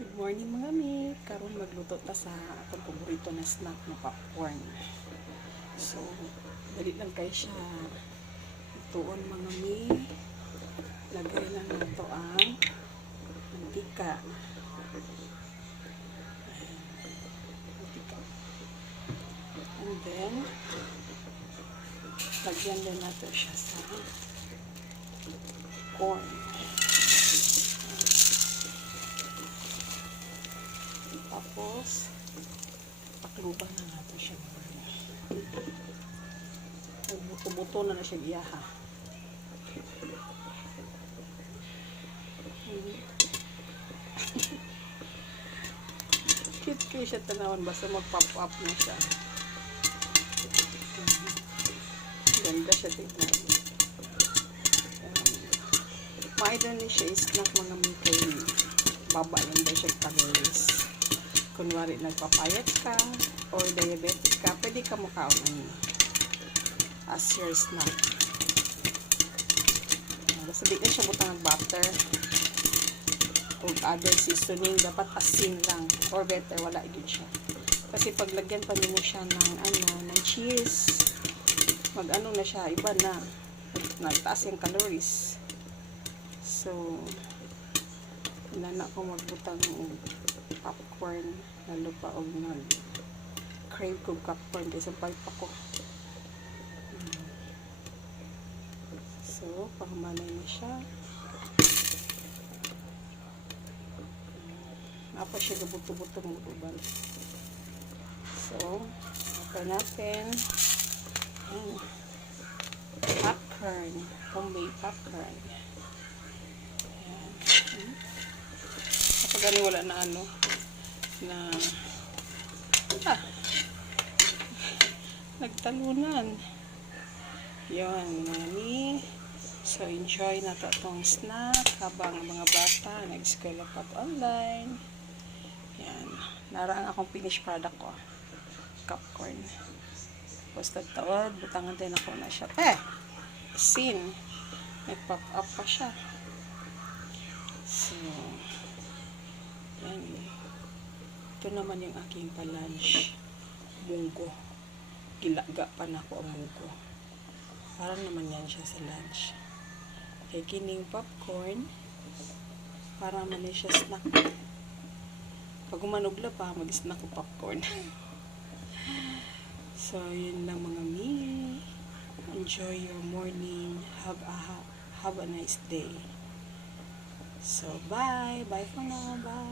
Good morning mga mi. Karon magluto ta sa atong paborito na snack na popcorn. So, dali lang kay siya. Tuon mga mi. Lagay lang nato ang mantika. Mantika. And then, lagyan din nato siya sa corn. Tapos, pakluban na natin siya. Buto-buto na siya iyaha. Cute kayo siya tanawan. Basta mag-pop up na siya. Ganda siya tignan. Maidon ni siya snack mga mikay. Baba lang daw siya calories. Kunwari nagpapayat ka or diabetic ka, pwede ka makaon as your snack. Basta di na siya butang ng butter o other seasoning, dapat asin lang or better wala din siya. Kasi pag lagyan pa mo siya ng cheese, mag-ano na siya, iba na. Nagtaas yung calories. So, nana ko magbutang popcorn lalo pa og crave ko popcorn kasi pipe ako. So pangmanay na siya. Apa siya gabuto-buto ng uban. So open natin popcorn, homemade popcorn. Kapag gani wala na nagtalunan. Yun, mami. So, enjoy na itong snack habang mga bata nag-eskwela pa online. Yan. Narang akong finished product ko. Popcorn. Tapos tawad, butangan din ako na siya. Sin. Nag-pop up pa siya. So, yan. Ito naman yung aking pa-lunch. Munggo. Gilaga pa na ako ang munggo. Parang naman yan siya sa lunch. Kaya kining popcorn, parang naman siya snack. Pag umanugla pa, mag-snack ko popcorn. So, yun lang mga mi. Enjoy your morning. Have a nice day. So, bye. Bye for now. Bye.